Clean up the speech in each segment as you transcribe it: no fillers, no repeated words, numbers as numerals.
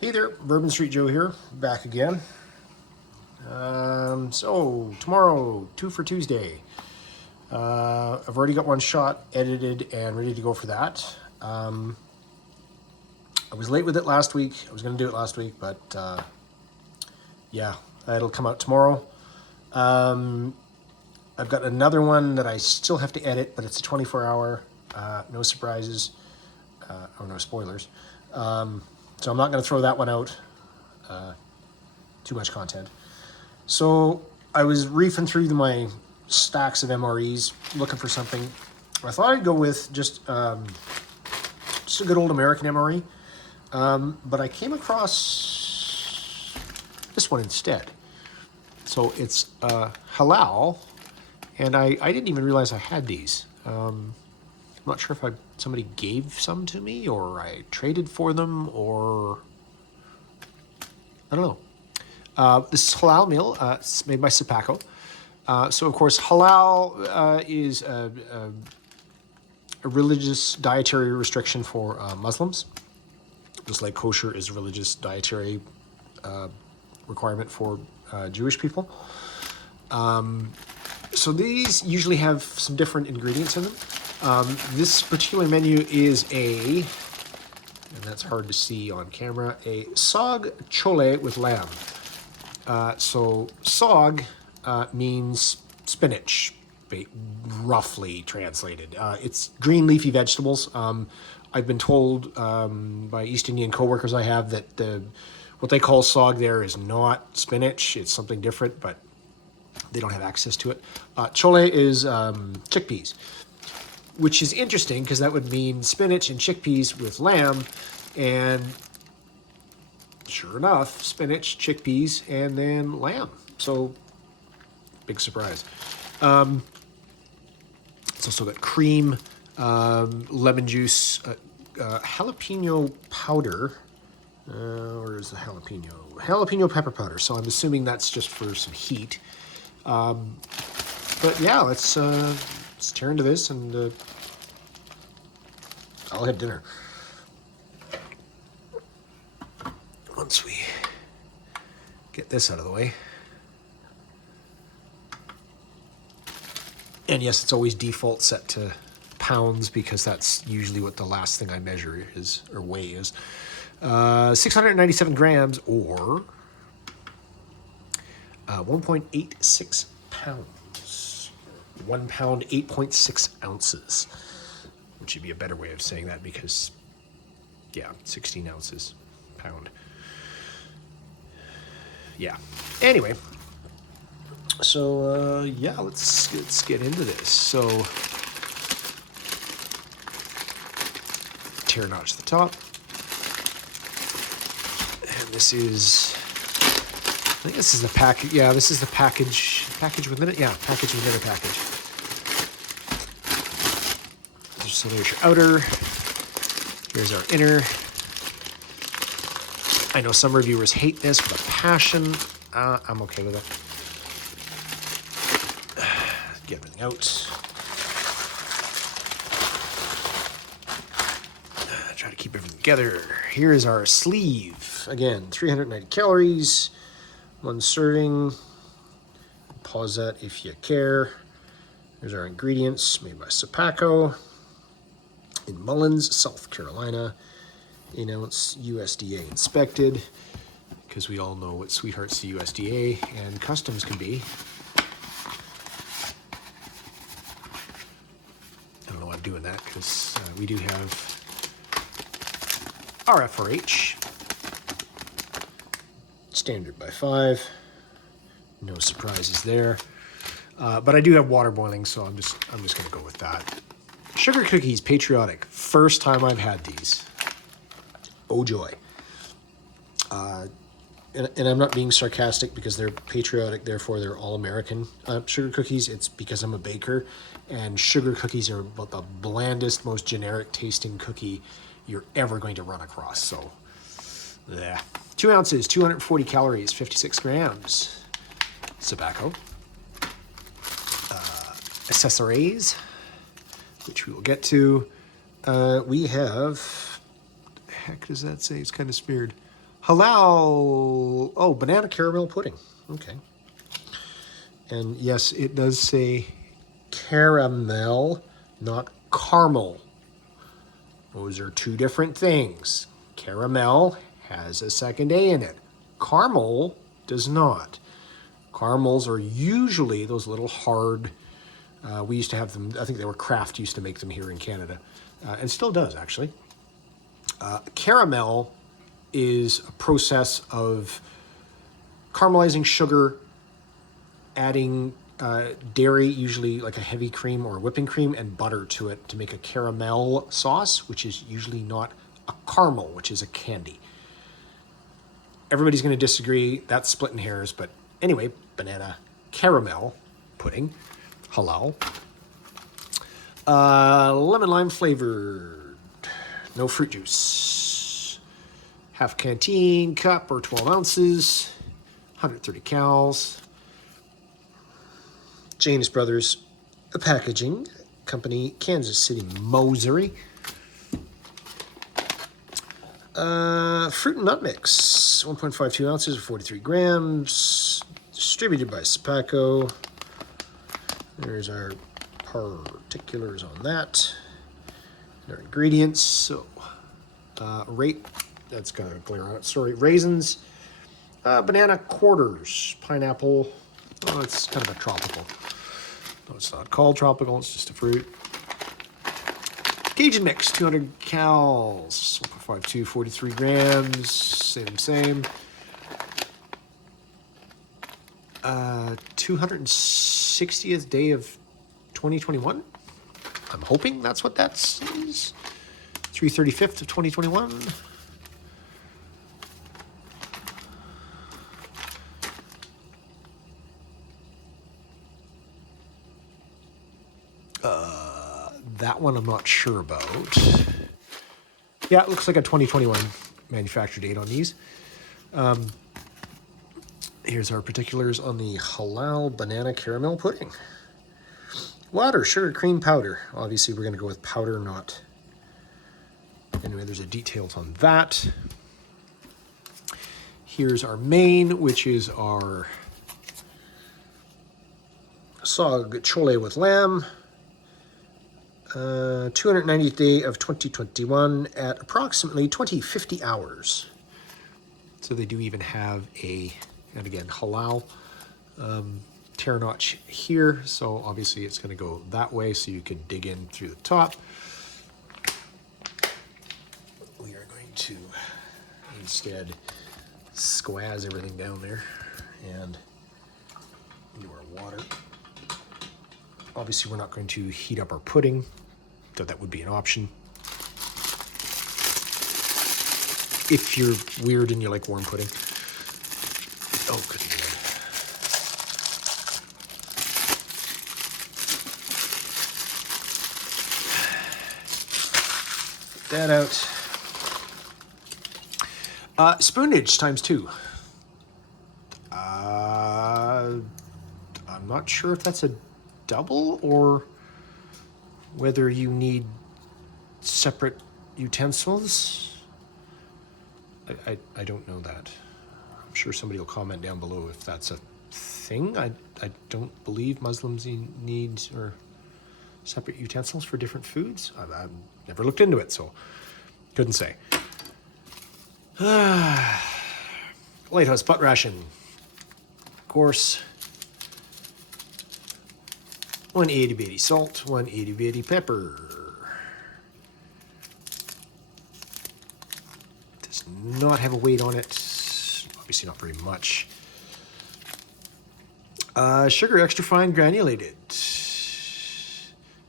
Hey there, Bourbon Street Joe here, back again. So tomorrow, 2 for Tuesday. I've already got one shot edited and ready to go for that. I was late with it last week. I was going to do it last week, but yeah, it'll come out tomorrow. I've got another one that I still have to edit, but it's a 24-hour, no surprises, or no spoilers. So I'm not going to throw that one out. Too much content. So I was reefing through my stacks of MREs, looking for something. I thought I'd go with just a good old American MRE, but I came across this one instead. So it's Halal, and I didn't even realize I had these. I'm not sure if somebody gave some to me, or I traded for them, or I don't know. This is halal meal. It's made by Sapaco. So, of course, halal is a religious dietary restriction for Muslims, just like kosher is a religious dietary requirement for Jewish people. So these usually have some different ingredients in them. This particular menu is and that's hard to see on camera, a Saag Chole with lamb. So Saag means spinach, roughly translated. It's green leafy vegetables. I've been told by East Indian coworkers I have that what they call Saag there is not spinach. It's something different, but they don't have access to it. Chole is chickpeas, which is interesting because that would mean spinach and chickpeas with lamb, and sure enough, spinach, chickpeas, and then lamb. So, big surprise. It's also got cream, lemon juice, jalapeno powder. Where is the jalapeno? Jalapeno pepper powder. So I'm assuming that's just for some heat. But yeah, let's tear into this, and I'll have dinner. Once we get this out of the way. And yes, it's always default set to pounds because that's usually what the last thing I measure is, or weigh is. 697 grams, or 1.86 pounds. 1 pound, 8.6 ounces, which would be a better way of saying that because, yeah, 16 ounces, pound. Yeah. Anyway, so yeah, let's get into this. So tear notch the top, and this is, I think this is the package. Yeah, this is the package within it. Yeah, package within a package. So there's your outer. Here's our inner. I know some reviewers hate this with a passion. I'm okay with it. Get everything out. Try to keep everything together. Here is our sleeve. Again, 390 calories, 1 serving. Pause that if you care. Here's our ingredients, made by Sapaco in Mullins, South Carolina. 8 ounce USDA inspected, because we all know what sweethearts the USDA and customs can be. I don't know why I'm doing that, because we do have RFRH, standard by 5, no surprises there. But I do have water boiling, so I'm just going to go with that. Sugar cookies, patriotic. First time I've had these. Oh joy. And I'm not being sarcastic because they're patriotic, therefore they're all American sugar cookies. It's because I'm a baker, and sugar cookies are about the blandest, most generic tasting cookie you're ever going to run across. So, yeah. 2 ounces, 240 calories, 56 grams. Tobacco. Accessories, which we will get to. We have, heck does that say? It's kind of smeared. Halal. Oh, banana caramel pudding. Okay. And yes, it does say caramel, not caramel. Those are two different things. Caramel has a second A in it. Caramel does not. Caramels are usually those little hard, we used to have them, I think they were Kraft used to make them here in Canada, and still does actually. Caramel is a process of caramelizing sugar, adding dairy, usually like a heavy cream or whipping cream, and butter to it to make a caramel sauce, which is usually not a caramel, which is a candy. Everybody's going to disagree. That's splitting hairs, but anyway, banana caramel pudding, halal. Lemon lime flavored, no fruit juice. Half canteen cup or 12 ounces, 130 calories. James Brothers Packaging Company, Kansas City, Missouri. Fruit and nut mix, 1.52 ounces or 43 grams. Distributed by Spaco. There's our particulars on that. Their ingredients. So, rate, that's got a glare on it. Sorry, raisins, banana quarters, pineapple. Oh, it's kind of a tropical. No, it's not called tropical, it's just a fruit. Cajun mix, 200 calories, 1.52, 43 grams, same. 260th day of 2021. I'm hoping that's what that is. 335th of 2021. That one I'm not sure about. Yeah, it looks like a 2021 manufacture date on these. Here's our particulars on the halal banana caramel pudding. Water, sugar, cream, powder. Obviously, we're going to go with powder, not. Anyway, there's a details on that. Here's our main, which is our Saag Chole with lamb. 290th day of 2021 at approximately 2050 hours. So they do even have a, and again, halal tear notch here. So obviously it's going to go that way so you can dig in through the top. We are going to instead squaz everything down there and into our water. Obviously we're not going to heat up our pudding, though that would be an option. If you're weird and you like warm pudding. Oh, good Lord. That out. Spoonage times 2. I'm not sure if that's a double or whether you need separate utensils. I don't know that. I'm sure somebody will comment down below if that's a thing. I don't believe Muslims need or separate utensils for different foods. I've never looked into it, so couldn't say. Lighthouse butt ration. Of course. 1 itty bitty salt, 1 itty bitty pepper. Does not have a weight on it. Obviously not very much. Sugar extra fine granulated.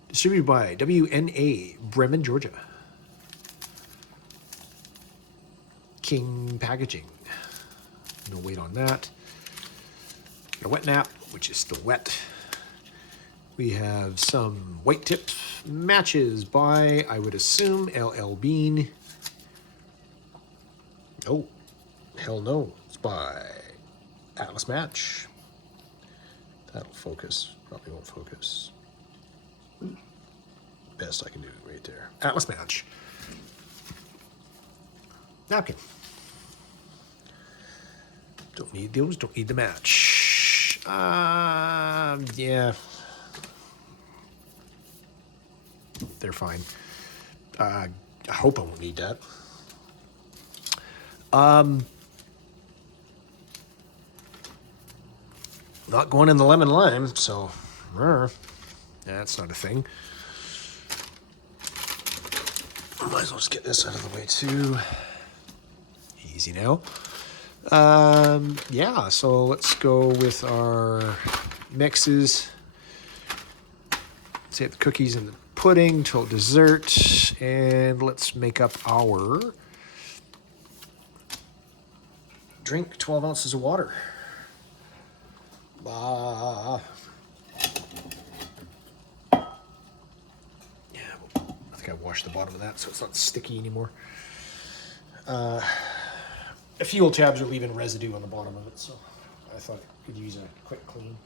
Distributed by WNA, Bremen, Georgia. King Packaging. No weight on that. Got a wet nap, which is still wet. We have some white tip matches by, I would assume, LL Bean. Oh, hell no. It's by Atlas Match. That'll focus. Probably won't focus. Best I can do right there. Atlas Match. Napkin. Don't need those, don't need the match. Yeah. They're fine. I hope I won't need that. Not going in the lemon lime, so that's not a thing. Might as well just get this out of the way too. Easy now. Yeah, so let's go with our mixes. Save the cookies and the pudding till dessert, and let's make up our drink. 12 ounces of water. Yeah, I think I washed the bottom of that so it's not sticky anymore. A few old tabs are leaving residue on the bottom of it, so I thought I could use a quick clean.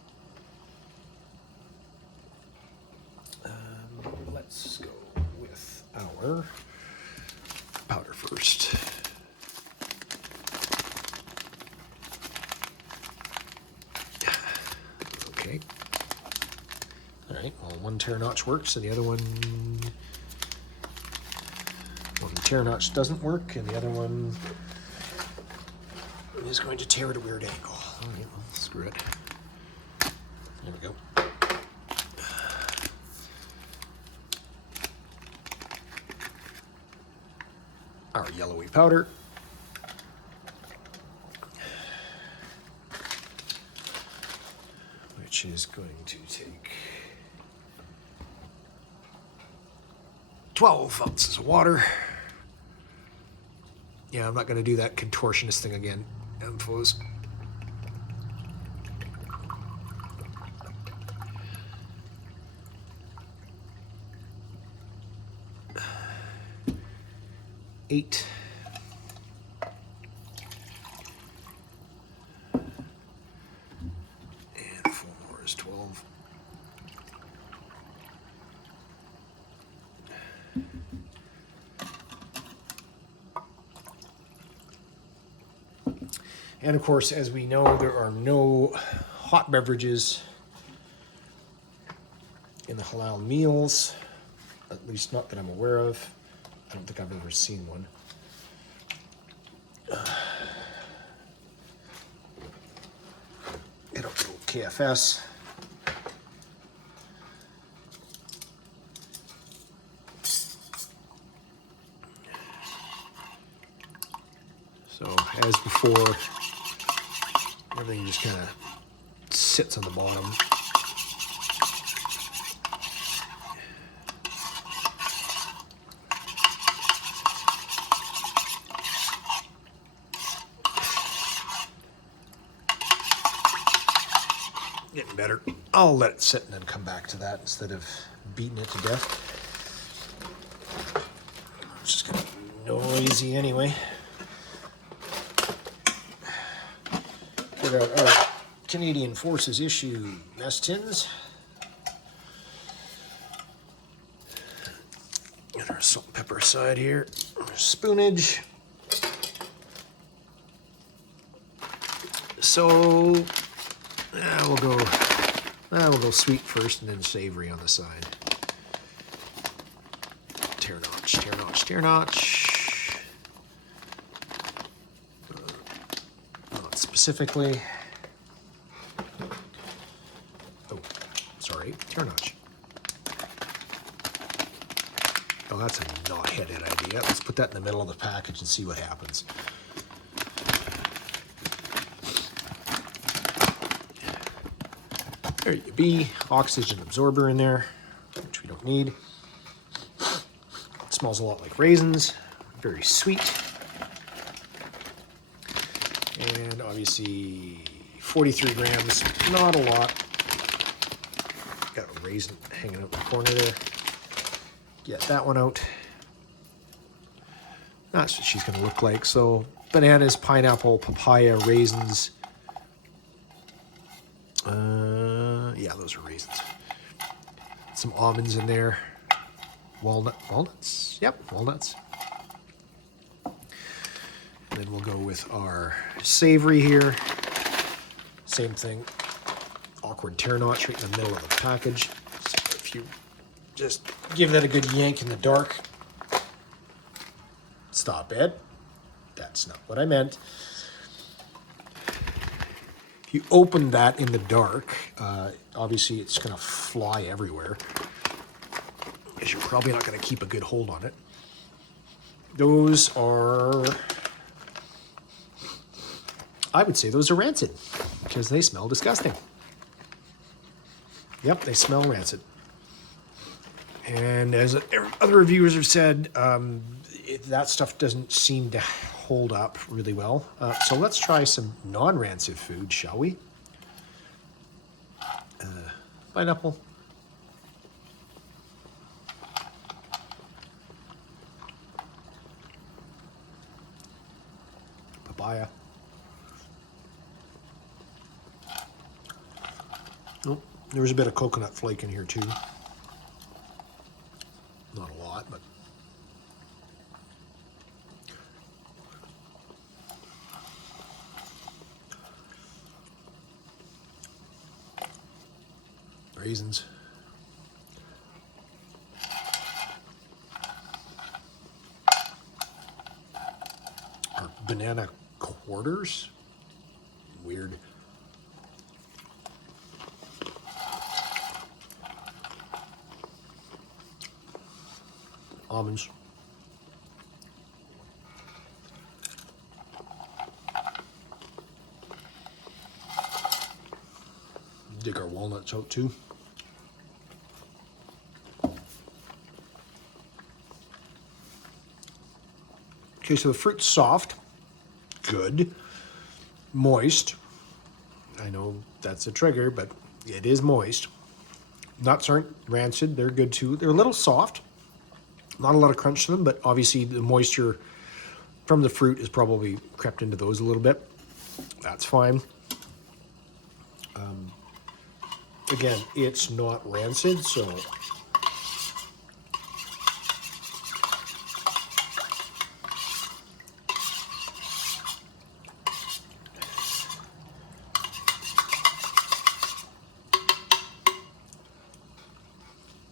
Let's go with our powder first. Okay. All right, well, one tear notch works and the other one tear notch doesn't work, and the other one is going to tear at a weird angle. All right, well, screw it. There we go. Our yellowy powder. Which is going to take 12 ounces of water. Yeah, I'm not going to do that contortionist thing again, folks. Eight. And 4 more is 12. And of course, as we know, there are no hot beverages in the halal meals, at least not that I'm aware of. I don't think I've ever seen one. Get a little KFS. So as before, everything just kind of sits on the bottom. Getting better. I'll let it sit and then come back to that instead of beating it to death. It's just gonna be noisy anyway. Get out our Canadian Forces issue mess tins. Get our salt and pepper aside here. Spoonage. So we'll go sweet first and then savory on the side. Tear notch, tear notch, tear notch. Not specifically. Oh, sorry, tear notch. Oh, that's a not-headed idea. Let's put that in the middle of the package and see what happens. There you be, oxygen absorber in there, which we don't need. It smells a lot like raisins, very sweet. And obviously 43 grams, not a lot. Got a raisin hanging out in the corner there. Get that one out. That's what she's gonna look like. So bananas, pineapple, papaya, raisins. Yeah, those are raisins. Some almonds in there. Walnuts? Yep, walnuts. And then we'll go with our savory here. Same thing. Awkward tear notch right in the middle of the package. So if you just give that a good yank in the dark. Stop it. That's not what I meant. If you open that in the dark, obviously it's going to fly everywhere, because you're probably not going to keep a good hold on it. Those are, I would say those are rancid, because they smell disgusting. Yep, they smell rancid. And as other reviewers have said, that stuff doesn't seem to hold up really well. So let's try some non-rancid food, shall we? Pineapple. Papaya. Oh, there's a bit of coconut flake in here too. Not a lot, but raisins. Or banana quarters. Weird. Almonds. Dig our walnuts out too. Okay, so the fruit's soft, good, moist. I know that's a trigger, but it is moist. Nuts aren't rancid, they're good too. They're a little soft, not a lot of crunch to them, but obviously the moisture from the fruit is probably crept into those a little bit. That's fine. Again, it's not rancid, so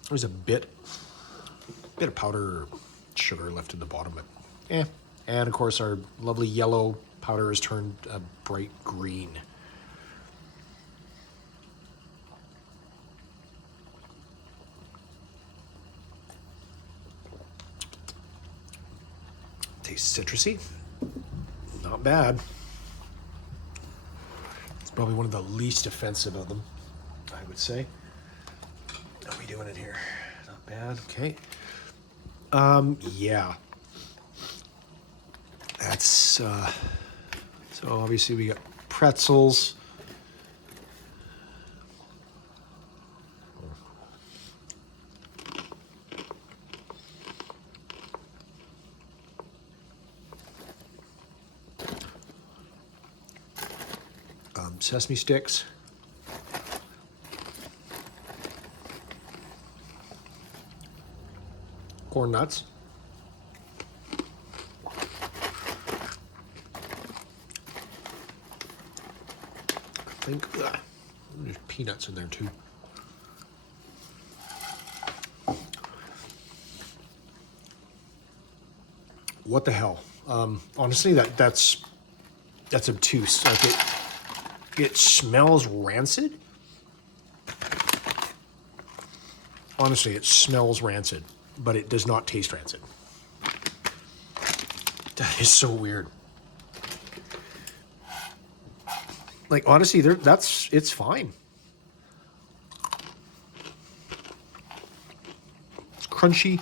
there's a bit of powder or sugar left at the bottom, but eh. And of course our lovely yellow powder has turned a bright green. Tastes citrusy. Not bad. It's probably one of the least offensive of them, I would say. How are we doing it here? Not bad. Okay. Yeah. That's so obviously we got pretzels. Sesame sticks. Corn nuts. I think there's peanuts in there too. What the hell? Honestly, that's obtuse. Like it smells rancid. Honestly, it smells rancid, but it does not taste rancid. That is so weird. Like honestly, it's fine. It's crunchy.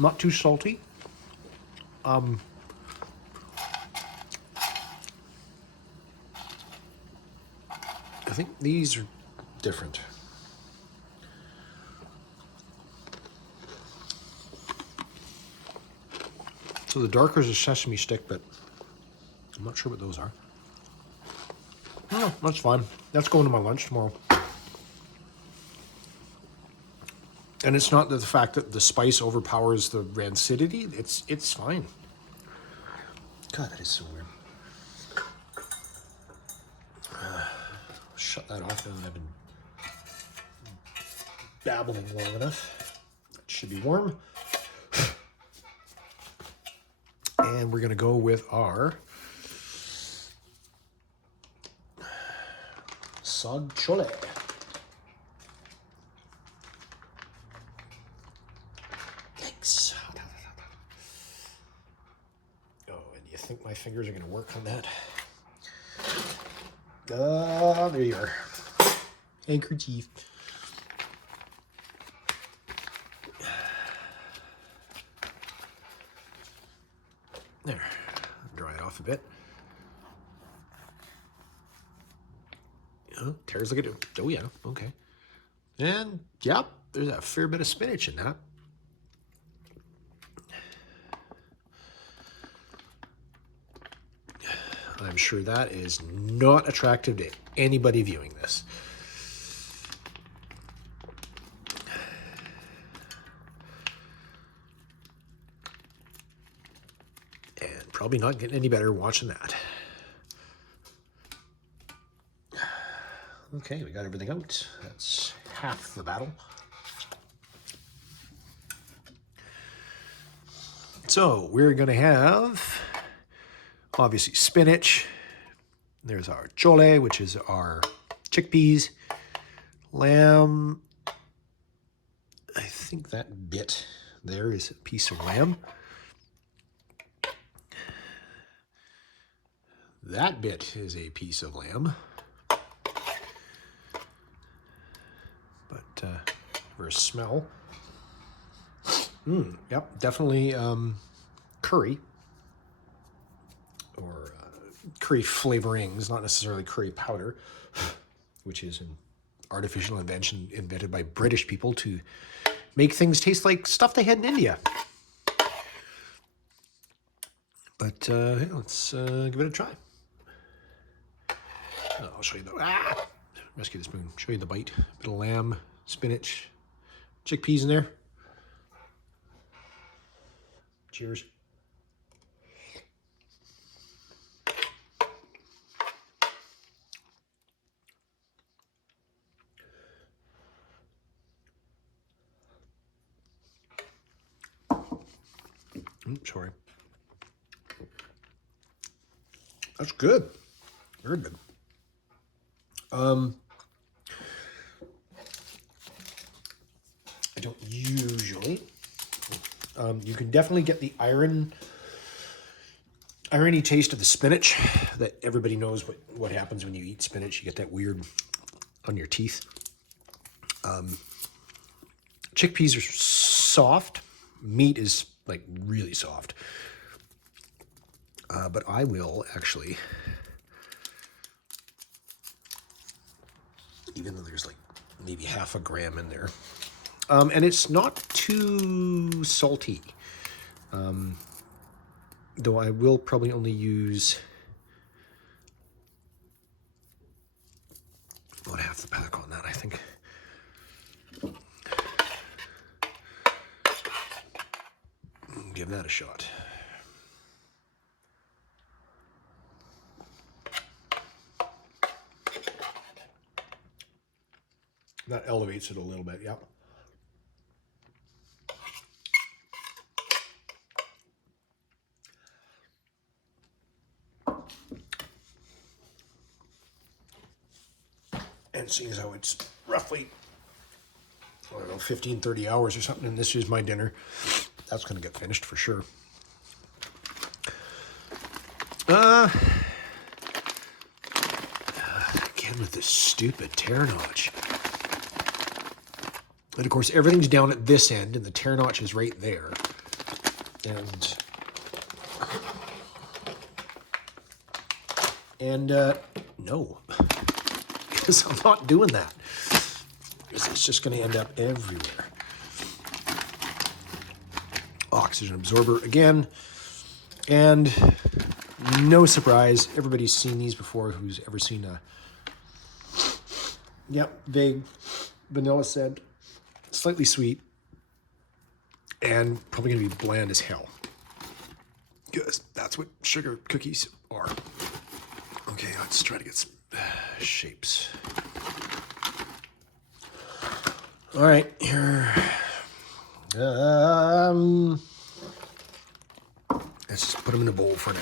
Not too salty. I think these are different. So the darker is a sesame stick, but I'm not sure what those are. No, that's fine. That's going to my lunch tomorrow. And it's not the fact that the spice overpowers the rancidity. It's fine. God, that is so weird. Shut that off now that I've been babbling long enough. It should be warm. And we're going to go with our Saag Chole. Thanks. Oh, and you think my fingers are going to work on that? There you are. Handkerchief. There. Dry it off a bit. Oh, tears like it. Oh, yeah. Okay. And, yeah, there's a fair bit of spinach in that. I'm sure that is not attractive to anybody viewing this. And probably not getting any better watching that. Okay, we got everything out. That's half the battle. So we're going to have, obviously, spinach. There's our chole, which is our chickpeas. Lamb. I think that bit there is a piece of lamb. That bit is a piece of lamb. But for a smell. Yep, definitely curry. Or curry flavorings, not necessarily curry powder, which is an artificial invention invented by British people to make things taste like stuff they had in India. But yeah, let's give it a try. I'll show you the rescue the spoon. Show you the bite. Bit of lamb, spinach, chickpeas in there. Cheers. Sorry. That's good. Very good. I don't usually. You can definitely get the irony taste of the spinach that everybody knows what happens when you eat spinach. You get that weird on your teeth. Chickpeas are soft. Meat is like really soft. But I will actually, even though there's like maybe half a gram in there, and it's not too salty, though I will probably only use about half the pack on that, I think. Give that a shot. That elevates it a little bit, yep. And seeing as how it's roughly, I don't know, 15, 30 hours or something, and this is my dinner, that's going to get finished for sure. Again with this stupid tear notch. And of course, everything's down at this end, and the tear notch is right there. And no, because I'm not doing that. Because it's just going to end up everywhere. Oxygen absorber again. And no surprise, everybody's seen these before who's ever seen a, yep, vague vanilla scent, slightly sweet, And probably going to be bland as hell. Because that's what sugar cookies are. Okay, let's try to get some shapes. All right, here. Let's just put them in a bowl for now.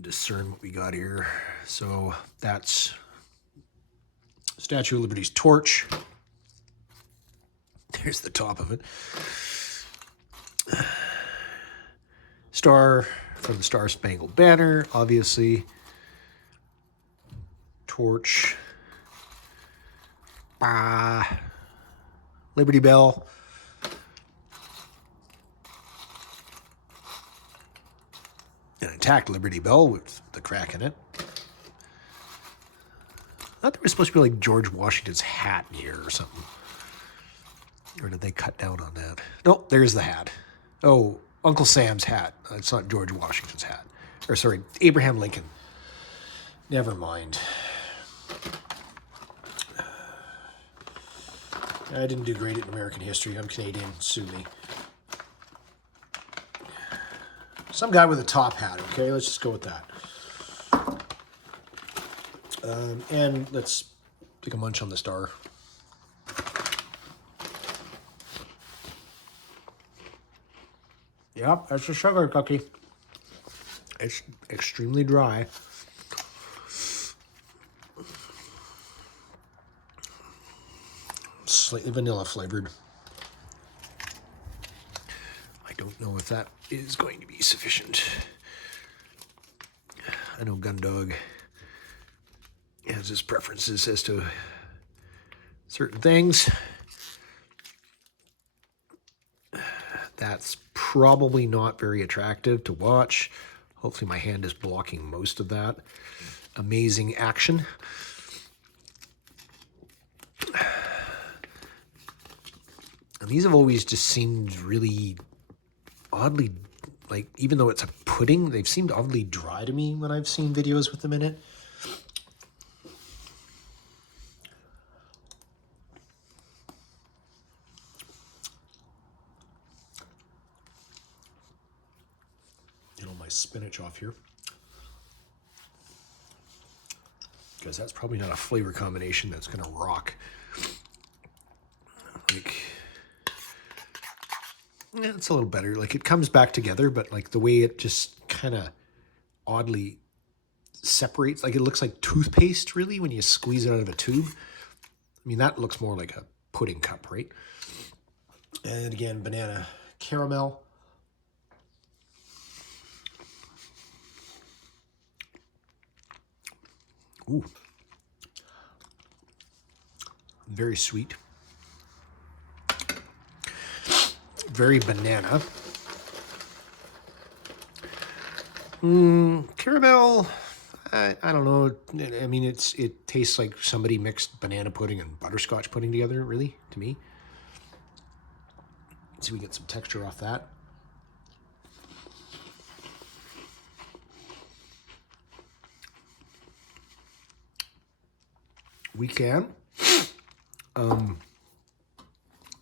Discern what we got here. So that's Statue of Liberty's torch. There's the top of it. Star from the Star Spangled Banner, obviously. Torch. Bah. Liberty Bell. An intact Liberty Bell with the crack in it. I thought there was supposed to be like George Washington's hat here or something. Or did they cut down on that? No, there's the hat. Oh, Uncle Sam's hat. It's not George Washington's hat. Or sorry, Abraham Lincoln. Never mind. I didn't do great at American history. I'm Canadian. Sue me. Some guy with a top hat, okay? Let's just go with that. And let's take a munch on the star. Yep, that's a sugar cookie. It's extremely dry. Slightly vanilla flavored. I don't know if that is going to be sufficient. I know Gundog has his preferences as to certain things. That's probably not very attractive to watch. Hopefully my hand is blocking most of that amazing action. And these have always just seemed really oddly, like, even though it's a pudding, they've seemed oddly dry to me when I've seen videos with them in it. Get all my spinach off here. Because that's probably not a flavor combination that's going to rock. Like, yeah, it's a little better. Like, it comes back together, but like the way it just kind of oddly separates, like it looks like toothpaste really when you squeeze it out of a tube. I mean, that looks more like a pudding cup, right? And again, banana caramel. Ooh. Very sweet. Very banana. Caramel, I don't know. I mean, it tastes like somebody mixed banana pudding and butterscotch pudding together, really, to me. Let's see if we get some texture off that. We can.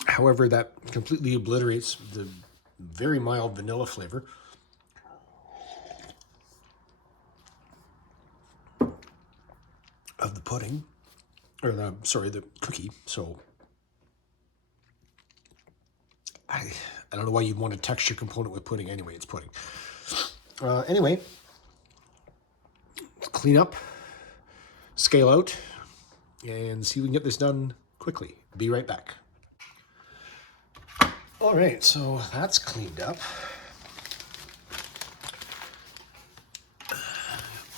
However, that completely obliterates the very mild vanilla flavor. Of the pudding, or the cookie. So I don't know why you'd want a texture component with pudding anyway. It's pudding. Anyway, let's clean up, scale out, and see if we can get this done quickly. Be right back. All right, so that's cleaned up.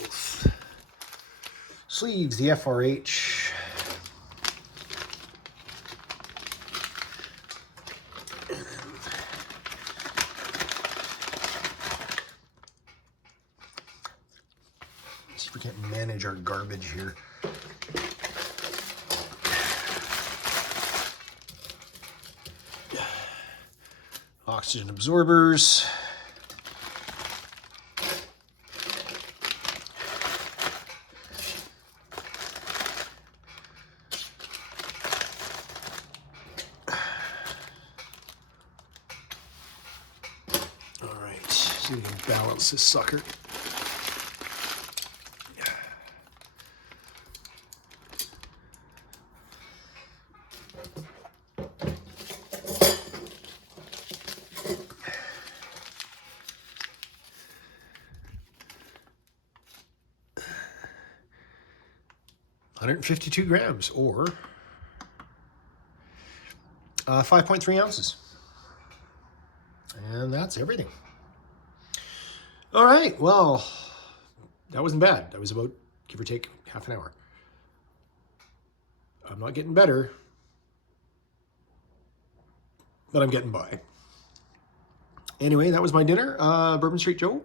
Both sleeves, the FRH. See if we can't manage our garbage here. Oxygen absorbers. see if we can balance this sucker. $152 grams, or 5.3 ounces. And that's everything. All right, well, that wasn't bad. That was about, give or take, half an hour. I'm not getting better, but I'm getting by. Anyway, that was my dinner, Bourbon Street Joe.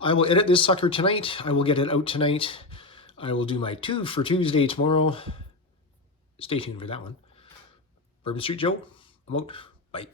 I will edit this sucker tonight. I will get it out tonight. I will do my 2 for Tuesday tomorrow. Stay tuned for that one. Bourbon Street Joe, I'm out. Bye.